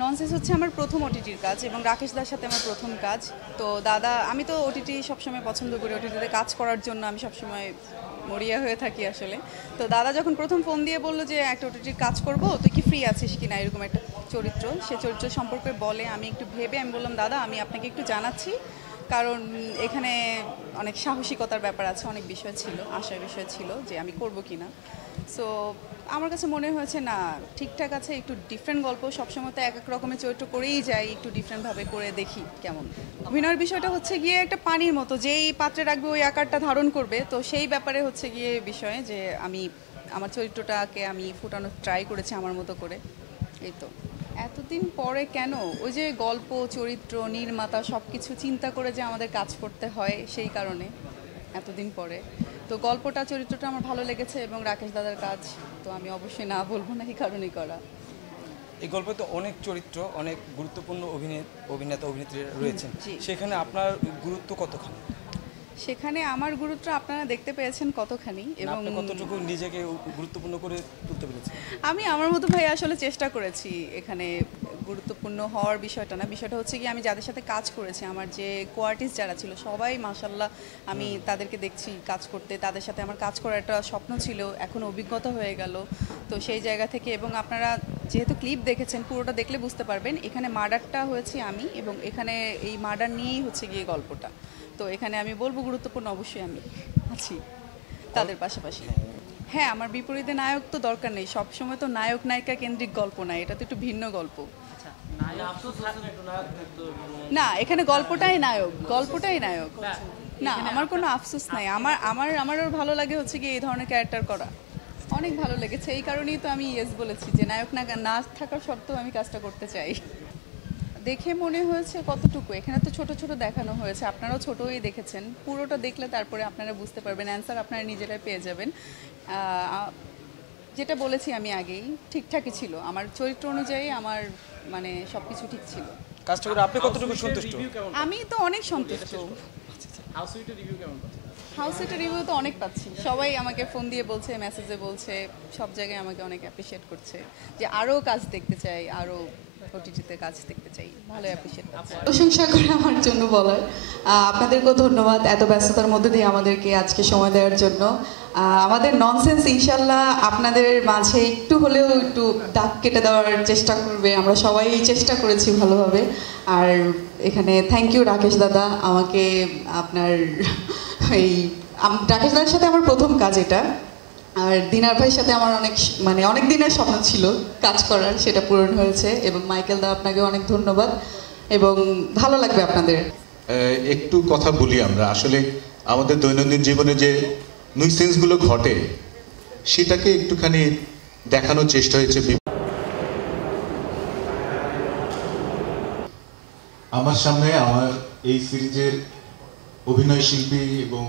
Nonsense হচ্ছে আমার প্রথম ওটিটির কাজ এবং রাকেশ দার সাথে আমার প্রথম কাজ। তো দাদা, আমি তো ওটিটি সবসময় পছন্দ করি, ওটিটিতে কাজ করার জন্য আমি সবসময় মরিয়া হয়ে থাকি আসলে। তো দাদা যখন প্রথম ফোন দিয়ে বললো যে একটা ওটিটির কাজ করব, তুই কি ফ্রি আছিস কি না, এরকম একটা চরিত্র, সে চরিত্র সম্পর্কে বলে, আমি একটু ভেবে আমি বললাম দাদা আমি আপনাকে একটু জানাচ্ছি, কারণ এখানে অনেক সাহসিকতার ব্যাপার আছে, অনেক বিষয় ছিল, আশার বিষয় ছিল যে আমি করব কি না। সো আমার কাছে মনে হয়েছে না ঠিকঠাক আছে, একটু ডিফারেন্ট গল্প, সবসময় তো এক এক রকমের চরিত্র করেই যাই, একটু ডিফারেন্টভাবে করে দেখি কেমন। অভিনয়ের বিষয়টা হচ্ছে গিয়ে একটা পানির মতো, যেই পাত্রে রাখবে ওই আকারটা ধারণ করবে, তো সেই ব্যাপারে হচ্ছে গিয়ে বিষয় যে আমি আমার চরিত্রটাকে আমি ফুটানোর ট্রাই করেছি আমার মতো করে, এই তো। এতদিন পরে কেন, ওই যে গল্প, চরিত্র, নির্মাতা সব কিছু চিন্তা করে যে আমাদের কাজ করতে হয়, সেই কারণে এতদিন পরে। তো গল্পটা, চরিত্রটা আমার ভালো লেগেছে এবং রাকেশ দাদার কাজ তো আমি অবশ্যই না বলবো না, এই কারণেই করা। এই গল্পে তো অনেক চরিত্র, অনেক গুরুত্বপূর্ণ অভিনেতা অভিনেত্রী রয়েছেন, জি। সেখানে আপনার গুরুত্ব কতখানি? সেখানে আমার গুরুত্ব আপনারা দেখতে পেয়েছেন কতখানি, এবং আপনি কতটুকু নিজেকে গুরুত্বপূর্ণ করে তুলতে পেরেছেন? আমি আমার মতো ভাই আসলে চেষ্টা করেছি এখানে গুরুত্বপূর্ণ হওয়ার বিষয়টা না, বিষয়টা হচ্ছে কি আমি যাদের সাথে কাজ করেছি, আমার যে কোয়ার্টিস্ট যারা ছিল সবাই মাশাল্লাহ, আমি তাদেরকে দেখছি কাজ করতে, তাদের সাথে আমার কাজ করার একটা স্বপ্ন ছিল, এখন অভিজ্ঞতা হয়ে গেল। তো সেই জায়গা থেকে, এবং আপনারা যেহেতু ক্লিপ দেখেছেন, পুরোটা দেখলে বুঝতে পারবেন এখানে মার্ডারটা হয়েছে আমি, এবং এখানে এই মার্ডার নিয়েই হচ্ছে গিয়ে গল্পটা। তো এখানে আমি বলবো গুরুত্বপূর্ণ অবশ্যই আমি আছি তাদের পাশাপাশি। হ্যাঁ, আমার বিপরীতে নায়ক তো দরকার নেই, সবসময় তো নায়ক নায়িকা কেন্দ্রিক গল্প না, এটা তো একটু ভিন্ন গল্প। না, এখানে গল্পটাই নায়ক, গল্পটাই নায়ক। না, আমার কোনো আফসোস নাই, আমার আমার আমারও ভালো লাগে হচ্ছে কি এই ধরনের ক্যারেক্টার করা, অনেক ভালো লেগেছে, এই কারণেই তো আমি ইয়েস বলেছি যে নায়ক না না থাকার সত্ত্বেও আমি কাজটা করতে চাই। দেখে মনে হয়েছে কতটুকু, এখানে তো ছোট ছোট দেখানো হয়েছে, আপনারাও ছোটই দেখেছেন, পুরোটা দেখলে তারপরে আপনারা বুঝতে পারবেন, অ্যান্সার আপনারা নিজেরাই পেয়ে যাবেন। যেটা বলেছি আমি আগেই, ঠিকঠাকই ছিল আমার চরিত্র অনুযায়ী, আমার মানে সব কিছু ঠিক ছিল। কাজটা করে আপনি কতটুকু সন্তুষ্ট? আমি তো অনেক সন্তুষ্ট। হাউসেটের রিভিউ তো অনেক পাচ্ছি, সবাই আমাকে ফোন দিয়ে বলছে, মেসেজে বলছে, সব জায়গায় আমাকে অনেক অ্যাপ্রিসিয়েট করছে যে আরও কাজ দেখতে চাই, আরও ওটিটিতে কাজ দেখতে চাই, ভালো অ্যাপ্রিসিয়েট করছে। প্রশংসা করে আমার জন্য বলার, আপনাদেরকেও ধন্যবাদ এত ব্যস্ততার মধ্যে দিয়ে আমাদেরকে আজকে সময় দেওয়ার জন্য। আমাদের ননসেন্স ইনশাল্লাহ আপনাদের মাঝে একটু হলেও একটু দাগ কেটে দেওয়ার চেষ্টা করবে, আমরা সবাই চেষ্টা করেছি ভালোভাবে। আর এখানে থ্যাংক ইউ রাকেশ দাদা, আমাকে আপনার এই রাকেশ দাদার সাথে আমার প্রথম কাজ এটা, আর দিনার ভাইয়ের সাথে আমার অনেক দিনের স্বপ্ন ছিল কাজ করার, সেটা পূরণ হয়েছে। এবং মাইকেল দা, আপনাকে অনেক ধন্যবাদ, এবং ভালো লাগবে আপনাদের। একটু কথা বলি, আমরা আসলে আমাদের দৈনন্দিন জীবনে যে নুইসেন্সগুলো ঘটে সেটাকে একটুখানি দেখানোর চেষ্টা হয়েছে। আমার সামনে আমার এই সিরিজের অভিনয় শিল্পী এবং